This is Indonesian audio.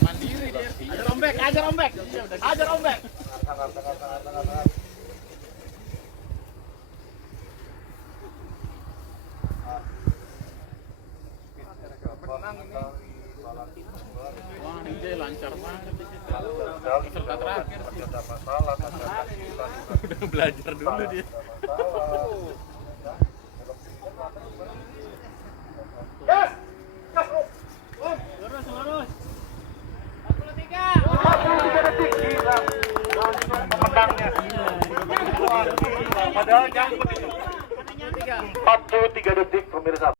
Mandiri dia. Ajar ombek, ajar ombek. Ajar ombek. Wah, ini lancar banget di situ. Peserta terakhir sih. Udah belajar dulu dia. Gas! Lurus, lurus. 43 detik hilang pemenangnya. Padahal nyangkut itu. 43 detik pemirsa.